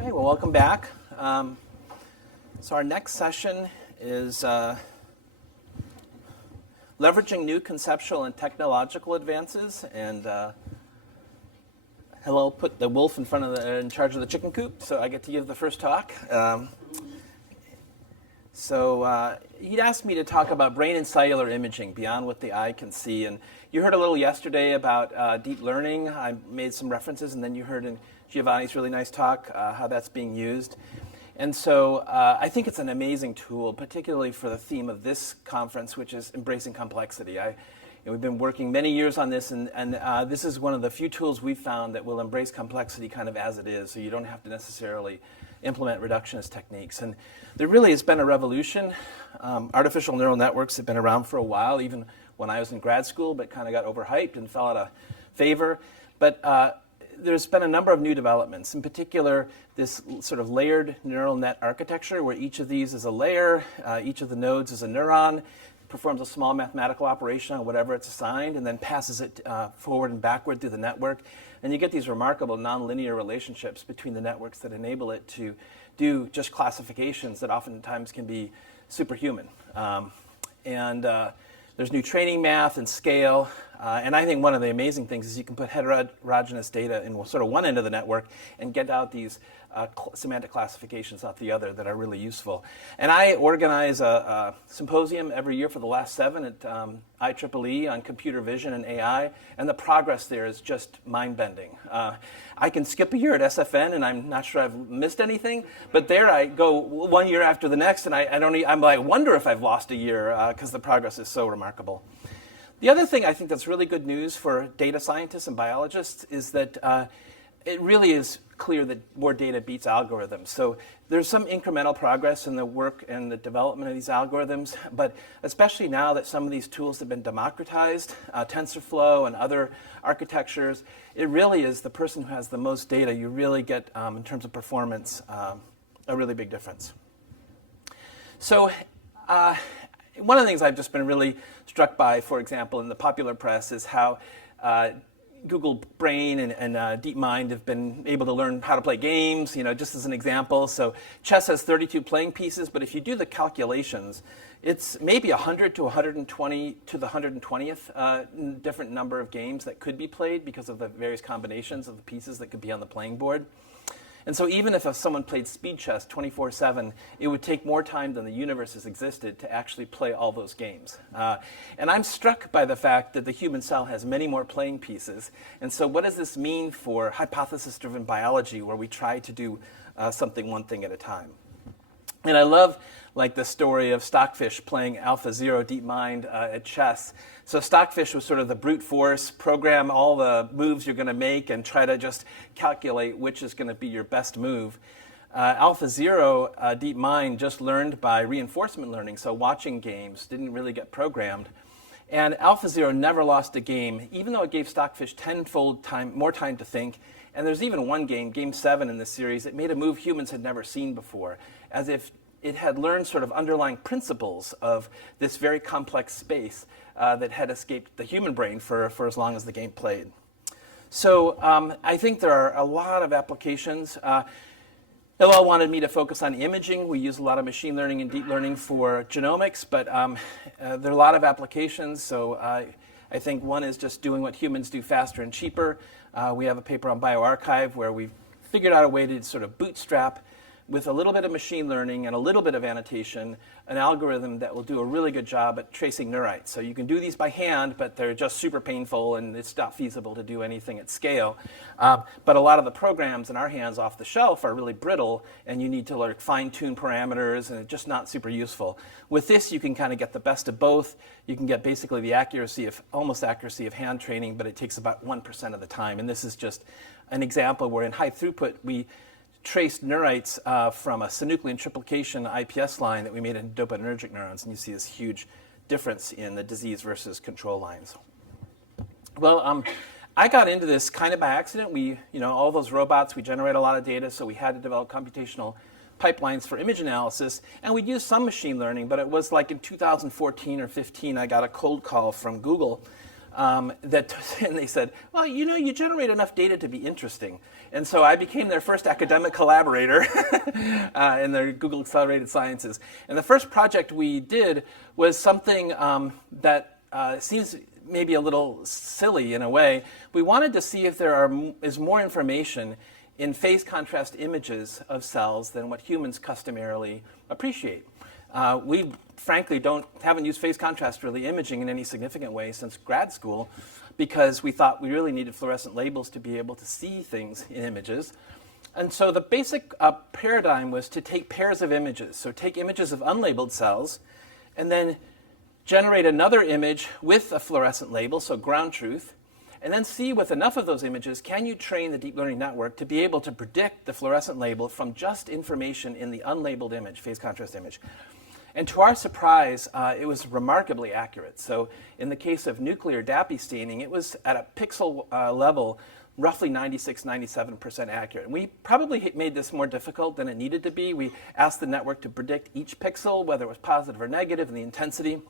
Okay, well, welcome back. So our next session is leveraging new conceptual and technological advances. And hello, put the wolf in front of in charge of the chicken coop, so I get to give the first talk. So he'd asked me to talk about brain and cellular imaging beyond what the eye can see. And you heard a little yesterday about deep learning. I made some references, and then you heard in Giovanni's really nice talk how that's being used. And so I think it's an amazing tool, particularly for the theme of this conference, which is embracing complexity. We've been working many years on this, and this is one of the few tools we've found that will embrace complexity kind of as it is, so you don't have to necessarily implement reductionist techniques. And there really has been a revolution. Artificial neural networks have been around for a while, even when I was in grad school, but kind of got overhyped and fell out of favor. But there's been a number of new developments, in particular this sort of layered neural net architecture where each of these is a layer, each of the nodes is a neuron, performs a small mathematical operation on whatever it's assigned, and then passes it forward and backward through the network. And you get these remarkable nonlinear relationships between the networks that enable it to do just classifications that oftentimes can be superhuman. There's new training math and scale. And I think one of the amazing things is you can put heterogeneous data in sort of one end of the network and get out these semantic classifications out the other that are really useful. And I organize a symposium every year for the last 7 at IEEE on computer vision and AI, and the progress there is just mind-bending. I can skip a year at SFN, and I'm not sure I've missed anything, but there I go one year after the next, and I wonder if I've lost a year because the progress is so remarkable. The other thing I think that's really good news for data scientists and biologists is that it really is clear that more data beats algorithms. So there's some incremental progress in the work and the development of these algorithms, but especially now that some of these tools have been democratized, TensorFlow and other architectures, it really is the person who has the most data, you really get, in terms of performance, a really big difference. So one of the things I've just been really struck by, for example, in the popular press is how Google Brain and DeepMind have been able to learn how to play games, just as an example. So chess has 32 playing pieces, but if you do the calculations, it's maybe 100 to 120 to the 120th different number of games that could be played because of the various combinations of the pieces that could be on the playing board. And so even if someone played speed chess 24/7, it would take more time than the universe has existed to actually play all those games. And I'm struck by the fact that the human cell has many more playing pieces. And so what does this mean for hypothesis-driven biology, where we try to do something one thing at a time? And I love the story of Stockfish playing AlphaZero DeepMind at chess. So Stockfish was sort of the brute force, program all the moves you're going to make and try to just calculate which is going to be your best move. AlphaZero DeepMind just learned by reinforcement learning, so watching games, didn't really get programmed. And AlphaZero never lost a game, even though it gave Stockfish tenfold more time to think. And there's even one game, Game 7 in this series, it made a move humans had never seen before, as if it had learned sort of underlying principles of this very complex space that had escaped the human brain for as long as the game played. So I think there are a lot of applications. Hillel wanted me to focus on imaging. We use a lot of machine learning and deep learning for genomics, but there are a lot of applications. So I think one is just doing what humans do faster and cheaper. We have a paper on bioRxiv where we've figured out a way to sort of bootstrap with a little bit of machine learning and a little bit of annotation, an algorithm that will do a really good job at tracing neurites. So you can do these by hand, but they're just super painful, and it's not feasible to do anything at scale. But a lot of the programs in our hands off the shelf are really brittle, and you need to fine-tune parameters, and it's just not super useful. With this, you can kind of get the best of both. You can get basically the almost accuracy of hand training, but it takes about 1% of the time. And this is just an example where in high throughput, we traced neurites from a synuclein triplication IPS line that we made in dopaminergic neurons, and you see this huge difference in the disease versus control lines. Well, I got into this kind of by accident. All those robots, we generate a lot of data, so we had to develop computational pipelines for image analysis, and we used some machine learning, but it was like in 2014 or 15, I got a cold call from Google and they said, well, you generate enough data to be interesting. And so I became their first academic collaborator in their Google Accelerated Sciences. And the first project we did was something that seems maybe a little silly in a way. We wanted to see if there is more information in phase contrast images of cells than what humans customarily appreciate. We frankly haven't used phase contrast really imaging in any significant way since grad school, because we thought we really needed fluorescent labels to be able to see things in images. And so the basic paradigm was to take pairs of images. So take images of unlabeled cells and then generate another image with a fluorescent label, so ground truth, and then see with enough of those images, can you train the deep learning network to be able to predict the fluorescent label from just information in the unlabeled image, phase contrast image. And to our surprise, it was remarkably accurate. So in the case of nuclear DAPI staining, it was at a pixel level, roughly 96, 97% accurate. And we probably made this more difficult than it needed to be. We asked the network to predict each pixel, whether it was positive or negative, and the intensity.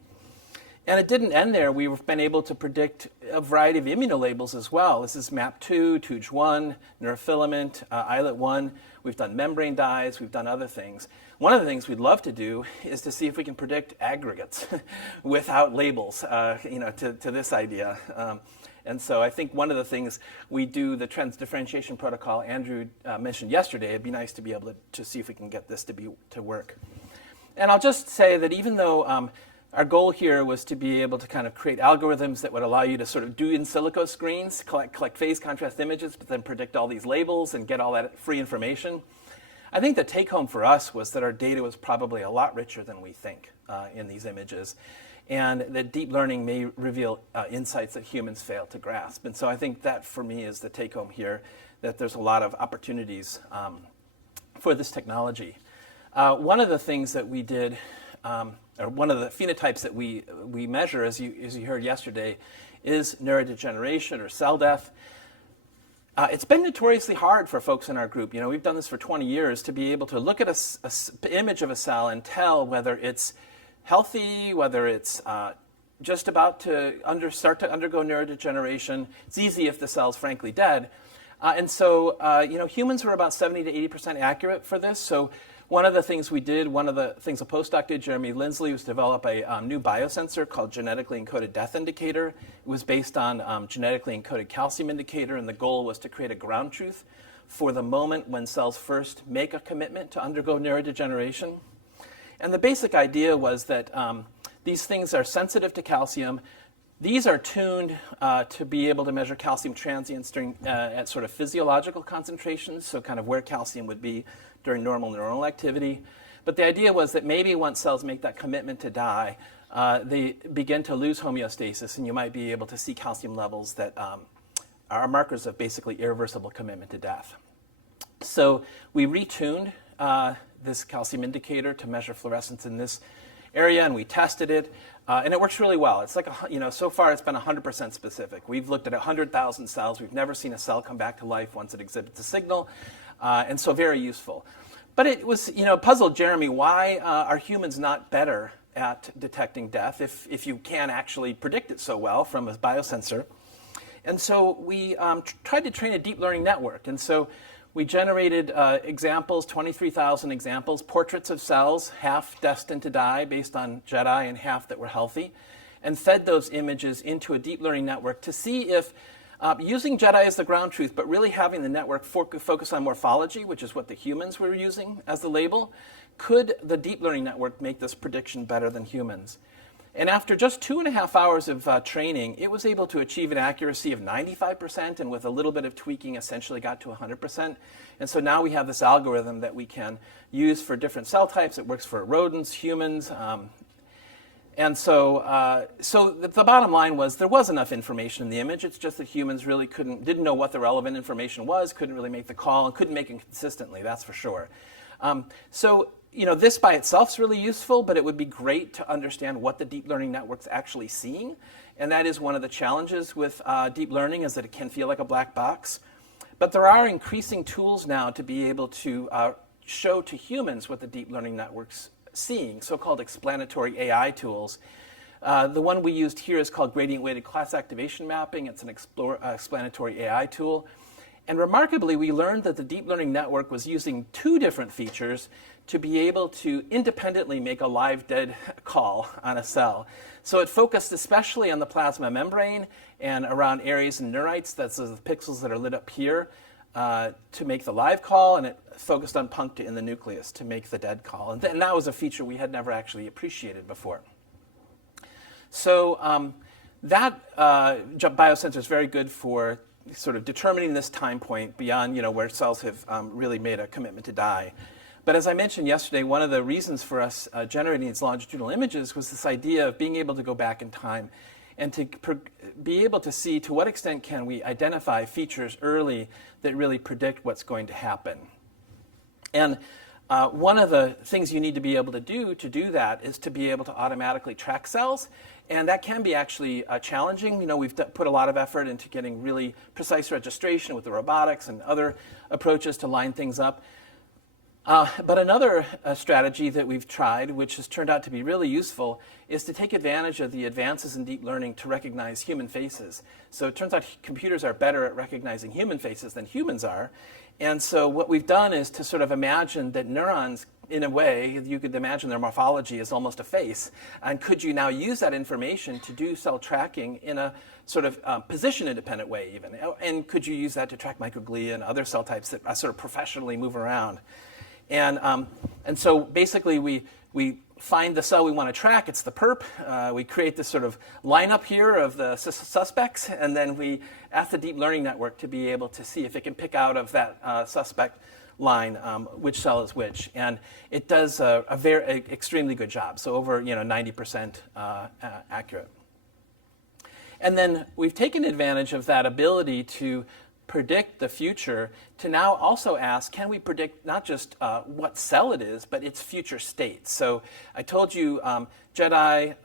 And it didn't end there. We've been able to predict a variety of immunolabels as well. This is MAP2, TUJ1, neurofilament, islet1. We've done membrane dyes. We've done other things. One of the things we'd love to do is to see if we can predict aggregates without labels, to this idea. And so I think one of the things we do, the trans differentiation protocol Andrew mentioned yesterday, it'd be nice to be able to see if we can get this to work. And I'll just say that even though our goal here was to be able to kind of create algorithms that would allow you to sort of do in silico screens, collect phase contrast images, but then predict all these labels and get all that free information. I think the take home for us was that our data was probably a lot richer than we think in these images, and that deep learning may reveal insights that humans fail to grasp. And so I think that for me is the take home here, that there's a lot of opportunities for this technology. One of the things that we did, or one of the phenotypes that we measure, as you heard yesterday, is neurodegeneration or cell death. It's been notoriously hard for folks in our group. We've done this for 20 years to be able to look at an image of a cell and tell whether it's healthy, whether it's just about to start to undergo neurodegeneration. It's easy if the cell's frankly dead. And so, humans were about 70 to 80% accurate for this. So one of the things we did, one of the things a postdoc did, Jeremy Lindsley, was develop a new biosensor called Genetically Encoded Death Indicator. It was based on genetically encoded calcium indicator, and the goal was to create a ground truth for the moment when cells first make a commitment to undergo neurodegeneration. And the basic idea was that these things are sensitive to calcium. These are tuned to be able to measure calcium transients at sort of physiological concentrations, so kind of where calcium would be during normal neuronal activity. But the idea was that maybe once cells make that commitment to die, they begin to lose homeostasis, and you might be able to see calcium levels that are markers of basically irreversible commitment to death. So we retuned this calcium indicator to measure fluorescence in this area, and we tested it, and it works really well. It's like, so far it's been 100% specific. We've looked at 100,000 cells. We've never seen a cell come back to life once it exhibits a signal, and so very useful. But it was, puzzled Jeremy, why are humans not better at detecting death if you can actually predict it so well from a biosensor? And so we tried to train a deep learning network, and so we generated examples, 23,000 examples, portraits of cells, half destined to die based on JEDI and half that were healthy, and fed those images into a deep learning network to see if using JEDI as the ground truth, but really having the network focus on morphology, which is what the humans were using as the label, could the deep learning network make this prediction better than humans? And after just 2.5 hours of training, it was able to achieve an accuracy of 95%, and with a little bit of tweaking, essentially got to 100%. And so now we have this algorithm that we can use for different cell types. It works for rodents, humans. And so the bottom line was there was enough information in the image. It's just that humans really didn't know what the relevant information was, couldn't really make the call, and couldn't make it consistently, that's for sure. This by itself is really useful, but it would be great to understand what the deep learning network's actually seeing. And that is one of the challenges with deep learning, is that it can feel like a black box. But there are increasing tools now to be able to show to humans what the deep learning network's seeing, so-called explanatory AI tools The one we used here is called gradient-weighted class activation mapping. It's an explanatory AI tool. And remarkably, we learned that the deep learning network was using two different features to be able to independently make a live dead call on a cell. So it focused especially on the plasma membrane and around areas in neurites, that's the pixels that are lit up here, to make the live call, and it focused on puncta in the nucleus to make the dead call. And that was a feature we had never actually appreciated before. So that biosensor is very good for sort of determining this time point beyond, where cells have really made a commitment to die. But as I mentioned yesterday, one of the reasons for us generating these longitudinal images was this idea of being able to go back in time and to be able to see to what extent can we identify features early that really predict what's going to happen. And one of the things you need to be able to do that is to be able to automatically track cells. And that can be actually challenging. We've put a lot of effort into getting really precise registration with the robotics and other approaches to line things up. But another strategy that we've tried, which has turned out to be really useful, is to take advantage of the advances in deep learning to recognize human faces. So it turns out computers are better at recognizing human faces than humans are. And so what we've done is to sort of imagine that neurons, in a way, you could imagine their morphology as almost a face. And could you now use that information to do cell tracking in a sort of position-independent way even? And could you use that to track microglia and other cell types that sort of professionally move around? And so basically we find the cell we want to track, it's the perp. We create this sort of lineup here of the suspects, and then we ask the deep learning network to be able to see if it can pick out of that suspect line which cell is which. And it does a very extremely good job, so over 90% accurate. And then we've taken advantage of that ability to predict the future to now also ask, can we predict not just what cell it is, but its future state? So I told you JEDI,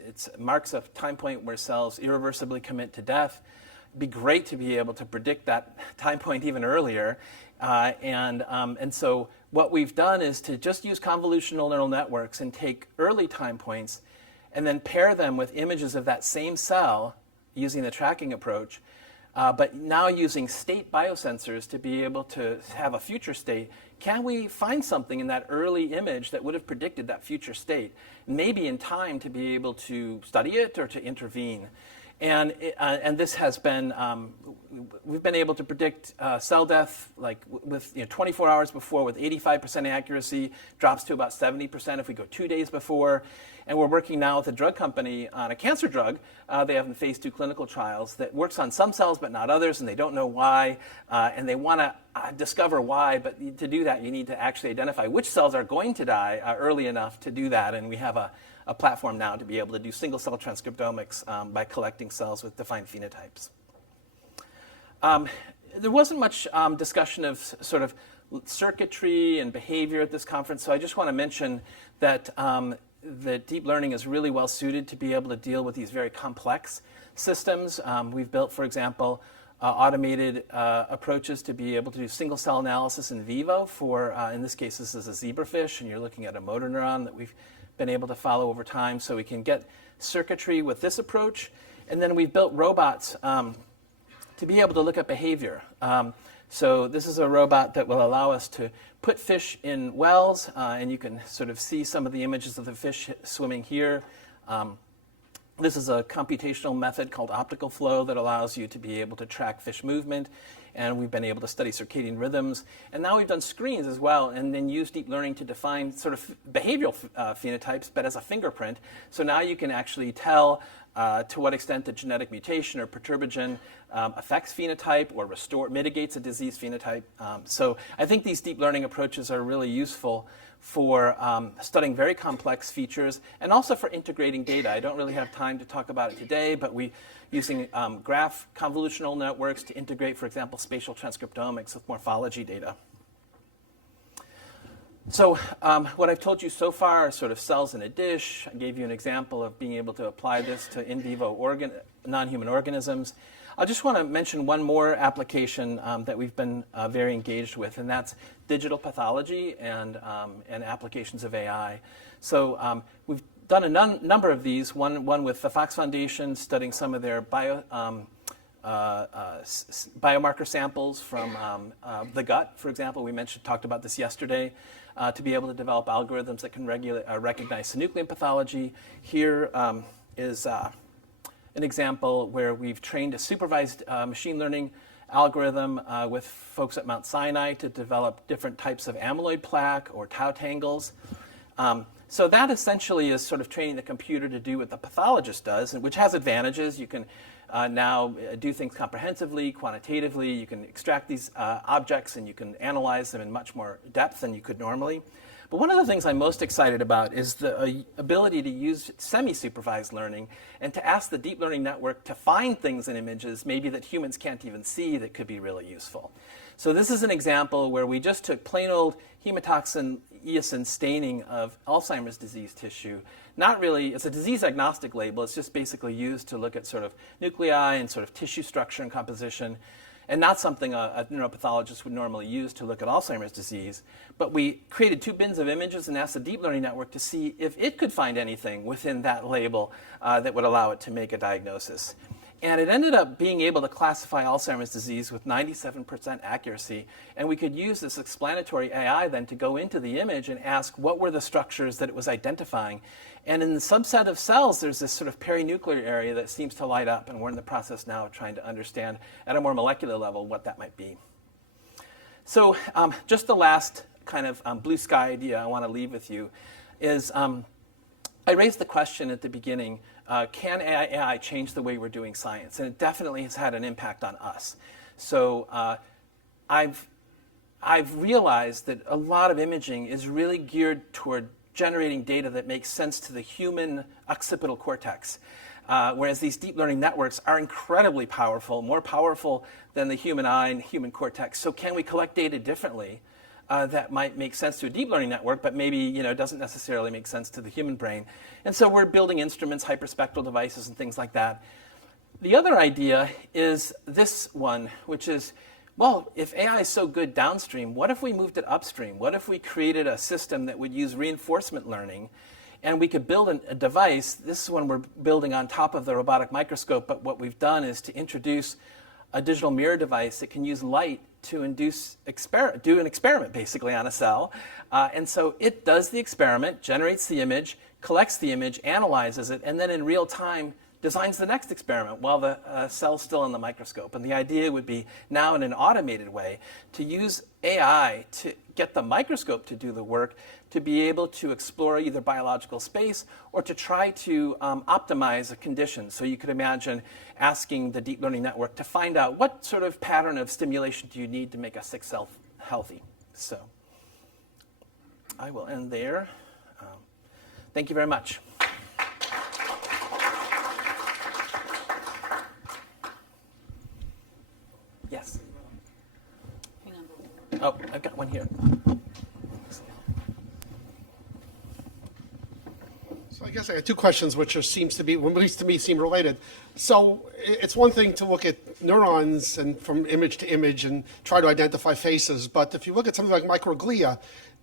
it marks a time point where cells irreversibly commit to death. It'd be great to be able to predict that time point even earlier. And so what we've done is to just use convolutional neural networks and take early time points and then pair them with images of that same cell using the tracking approach. But now using state biosensors to be able to have a future state, can we find something in that early image that would have predicted that future state? Maybe in time to be able to study it or to intervene. And this has been, we've been able to predict cell death like with 24 hours before with 85% accuracy, drops to about 70% if we go 2 days before. And we're working now with a drug company on a cancer drug. They have in phase 2 clinical trials that works on some cells but not others, and they don't know why. And they want to discover why, but to do that, you need to actually identify which cells are going to die early enough to do that. And we have a platform now to be able to do single-cell transcriptomics by collecting cells with defined phenotypes. There wasn't much discussion of sort of circuitry and behavior at this conference, so I just want to mention that that deep learning is really well suited to be able to deal with these very complex systems. We've built, for example, automated approaches to be able to do single-cell analysis in vivo for, in this case, this is a zebrafish, and you're looking at a motor neuron that we've been able to follow over time, so we can get circuitry with this approach. And then we've built robots to be able to look at behavior. So this is a robot that will allow us to put fish in wells, and you can sort of see some of the images of the fish swimming here. This is a computational method called optical flow that allows you to be able to track fish movement, and we've been able to study circadian rhythms. And now we've done screens as well, and then use deep learning to define sort of behavioral phenotypes, but as a fingerprint. So now you can actually tell to what extent the genetic mutation or perturbogen affects phenotype or mitigates a disease phenotype. So I think these deep learning approaches are really useful for studying very complex features and also for integrating data. I don't really have time to talk about it today, but we using graph convolutional networks to integrate, for example, spatial transcriptomics with morphology data. So what I've told you so far are sort of cells in a dish. I gave you an example of being able to apply this to in vivo non-human organisms. I just want to mention one more application that we've been very engaged with, and that's digital pathology and applications of AI. So we've done a number of these, one with the Fox Foundation studying some of their biomarker samples from the gut, for example. We talked about this yesterday, to be able to develop algorithms that can recognize synuclein pathology. Here is an example where we've trained a supervised machine learning algorithm with folks at Mount Sinai to develop different types of amyloid plaque or tau tangles. So that essentially is sort of training the computer to do what the pathologist does, which has advantages. You can now do things comprehensively, quantitatively. You can extract these objects and you can analyze them in much more depth than you could normally. But one of the things I'm most excited about is the ability to use semi-supervised learning and to ask the deep learning network to find things in images maybe that humans can't even see that could be really useful. So this is an example where we just took plain old hematoxin eosin staining of Alzheimer's disease tissue. Not really, it's a disease agnostic label. It's just basically used to look at sort of nuclei and sort of tissue structure and composition, and not something a neuropathologist would normally use to look at Alzheimer's disease. But we created 2 bins of images and asked the deep learning network to see if it could find anything within that label that would allow it to make a diagnosis. And it ended up being able to classify Alzheimer's disease with 97% accuracy. And we could use this explanatory AI then to go into the image and ask what were the structures that it was identifying. And in the subset of cells, there's this sort of perinuclear area that seems to light up. And we're in the process now of trying to understand at a more molecular level what that might be. So just the last kind of blue sky idea I want to leave with you is I raised the question at the beginning, can AI change the way we're doing science? And it definitely has had an impact on us. So I've realized that a lot of imaging is really geared toward generating data that makes sense to the human occipital cortex, whereas these deep learning networks are incredibly powerful, more powerful than the human eye and human cortex. So can we collect data differently that might make sense to a deep learning network, but maybe doesn't necessarily make sense to the human brain? And so we're building instruments, hyperspectral devices, and things like that. The other idea is this one, which is, well, if AI is so good downstream, what if we moved it upstream? What if we created a system that would use reinforcement learning, and we could build a device? This is one we're building on top of the robotic microscope, but what we've done is to introduce a digital mirror device that can use light to do an experiment basically on a cell. And so it does the experiment, generates the image, collects the image, analyzes it, and then in real time designs the next experiment while the cell's still in the microscope. And the idea would be now in an automated way to use AI to get the microscope to do the work, to be able to explore either biological space or to try to optimize a condition. So you could imagine asking the deep learning network to find out what sort of pattern of stimulation do you need to make a sick cell healthy. So I will end there. Thank you very much. Yes? Hang on. Oh, I've got one here. So I guess I had 2 questions, which seems to be, at least to me, seem related. So it's one thing to look at neurons and from image to image and try to identify faces, but if you look at something like microglia,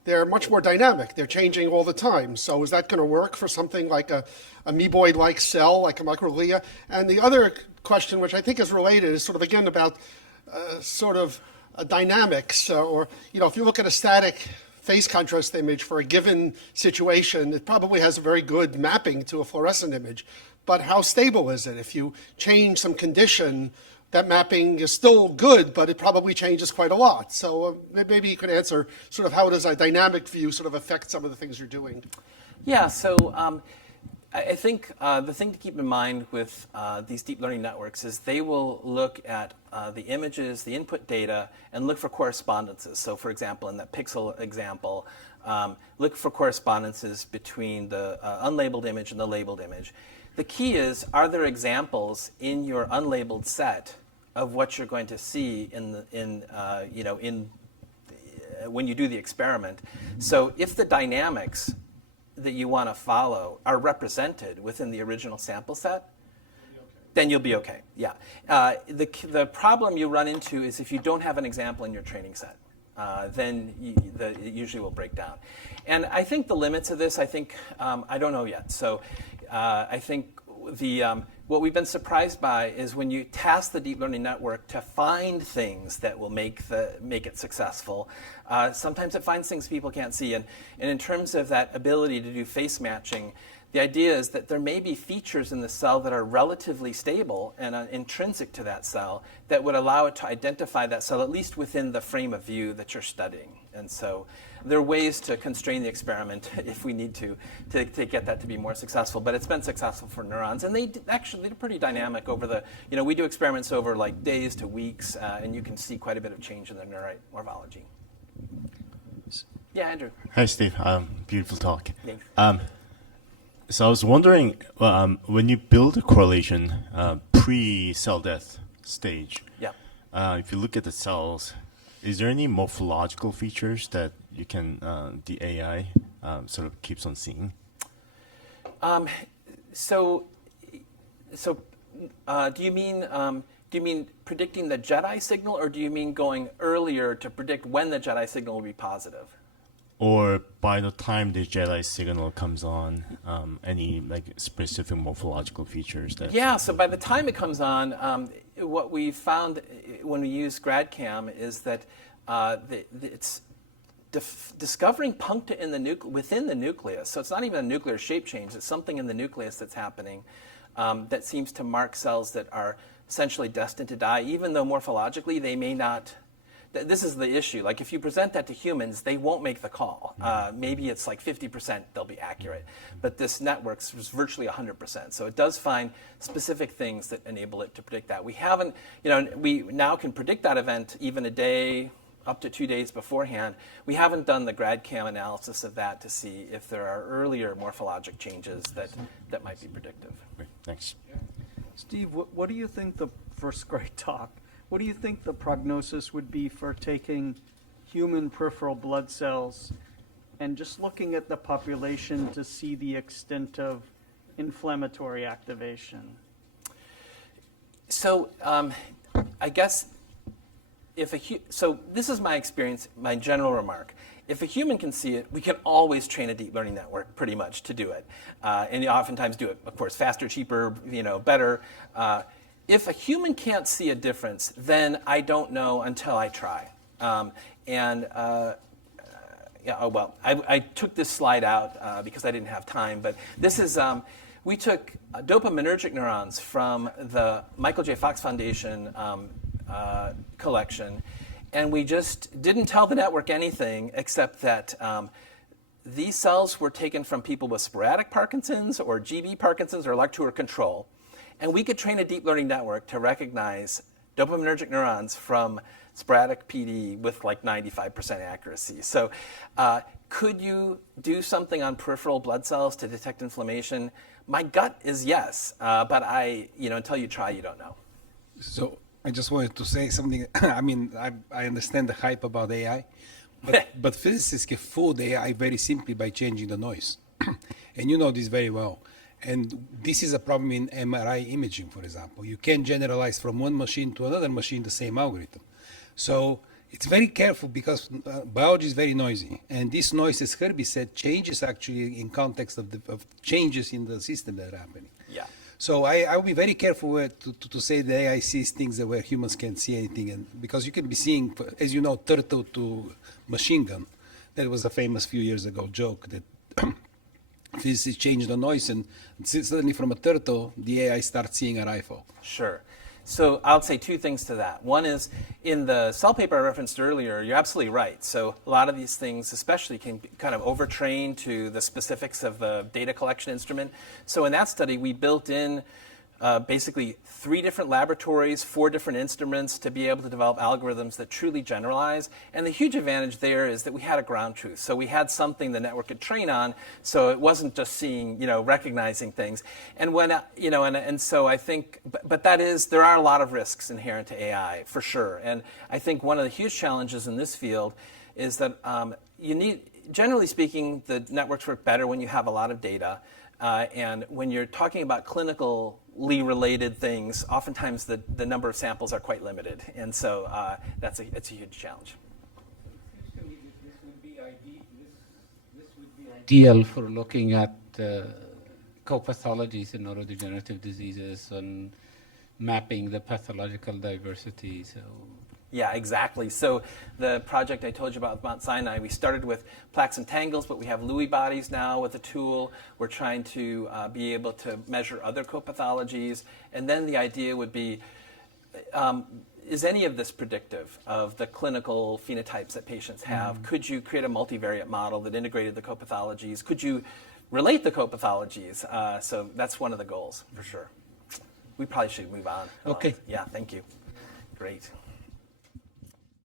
they're much more dynamic. They're changing all the time. So is that going to work for something like a amoeboid-like cell, like a microglia? And the other question, which I think is related, is sort of again about dynamics, or if you look at a static phase contrast image for a given situation, it probably has a very good mapping to a fluorescent image. But how stable is it? If you change some condition, that mapping is still good, but it probably changes quite a lot. So maybe you could answer sort of how does a dynamic view sort of affect some of the things you're doing? Yeah, so I think the thing to keep in mind with these deep learning networks is they will look at the images, the input data, and look for correspondences. So for example, in that pixel example, look for correspondences between the unlabeled image and the labeled image. The key is, are there examples in your unlabeled set of what you're going to see when you do the experiment? So if the dynamics that you want to follow are represented within the original sample set, then you'll be okay. Yeah. The problem you run into is if you don't have an example in your training set. then it usually will break down. And I think the limits of this, I don't know yet. So I think what we've been surprised by is when you task the deep learning network to find things that will make it successful, sometimes it finds things people can't see. And in terms of that ability to do face matching, the idea is that there may be features in the cell that are relatively stable and intrinsic to that cell that would allow it to identify that cell, at least within the frame of view that you're studying. And so there are ways to constrain the experiment if we need to get that to be more successful. But it's been successful for neurons. And they're pretty dynamic over we do experiments over like days to weeks, and you can see quite a bit of change in the neurite morphology. Yeah, Andrew. Hi, Steve. Beautiful talk. Thanks. So I was wondering, when you build a correlation pre-cell death stage, Yeah. If you look at the cells, is there any morphological features that you can, the AI sort of keeps on seeing? So do you mean predicting the Jedi signal, or do you mean going earlier to predict when the Jedi signal will be positive? Or by the time the Jedi signal comes on, any like specific morphological features that? Yeah, so by the time it comes on, what we found when we use GradCam is that it's discovering puncta within the nucleus. So it's not even a nuclear shape change. It's something in the nucleus that's happening that seems to mark cells that are essentially destined to die, even though morphologically they may not. This is the issue. Like if you present that to humans, they won't make the call. Maybe it's like 50% they'll be accurate. But this network is virtually 100%. So it does find specific things that enable it to predict that. We haven't, we now can predict that event even a day, up to 2 days beforehand. We haven't done the GradCam analysis of that to see if there are earlier morphologic changes that might be predictive. Great, thanks. Steve, what do you think great talk. What do you think the prognosis would be for taking human peripheral blood cells and just looking at the population to see the extent of inflammatory activation? So I guess so this is my experience, my general remark. If a human can see it, we can always train a deep learning network pretty much to do it. And you oftentimes do it, of course, faster, cheaper, better. If a human can't see a difference, then I don't know until I try. I took this slide out because I didn't have time, but this is, we took dopaminergic neurons from the Michael J. Fox Foundation collection, and we just didn't tell the network anything except that these cells were taken from people with sporadic Parkinson's or GB Parkinson's or LRRK2 control. And we could train a deep learning network to recognize dopaminergic neurons from sporadic PD with like 95% accuracy. So could you do something on peripheral blood cells to detect inflammation? My gut is yes, but until you try, you don't know. So I just wanted to say something. I mean, I understand the hype about AI, but physicists can fool AI very simply by changing the noise. And you know this very well. And this is a problem in MRI imaging, for example. You can't generalize from one machine to another machine the same algorithm. So it's very careful because biology is very noisy. And this noise, as Herbie said, changes actually in context of changes in the system that are happening. Yeah. So I will be very careful to say the AI sees things where humans can't see anything. And because you can be seeing, as you know, turtle to machine gun. That was a famous few years ago joke that physicists change the noise, and suddenly from a turtle, the AI starts seeing a rifle. Sure. So I'll say two things to that. One is, in the cell paper I referenced earlier, you're absolutely right. So a lot of these things especially can be kind of overtrained to the specifics of the data collection instrument. So in that study, we built in basically 3 different laboratories, 4 different instruments to be able to develop algorithms that truly generalize. And the huge advantage there is that we had a ground truth. So we had something the network could train on, so it wasn't just seeing, recognizing things. And when, and so I think, but that is, there are a lot of risks inherent to AI, for sure. And I think one of the huge challenges in this field is that generally speaking, the networks work better when you have a lot of data. And when you're talking about clinically related things, oftentimes the number of samples are quite limited. And so it's a huge challenge. ideal for looking at co-pathologies in neurodegenerative diseases and mapping the pathological diversity. So Yeah, exactly. So the project I told you about with Mount Sinai, we started with plaques and tangles, but we have Lewy bodies now with a tool. We're trying to be able to measure other co-pathologies. And then the idea would be, is any of this predictive of the clinical phenotypes that patients have? Could you create a multivariate model that integrated the co-pathologies? Could you relate the co-pathologies? So that's one of the goals, for sure. We probably should move on. Okay. Yeah, thank you. Great.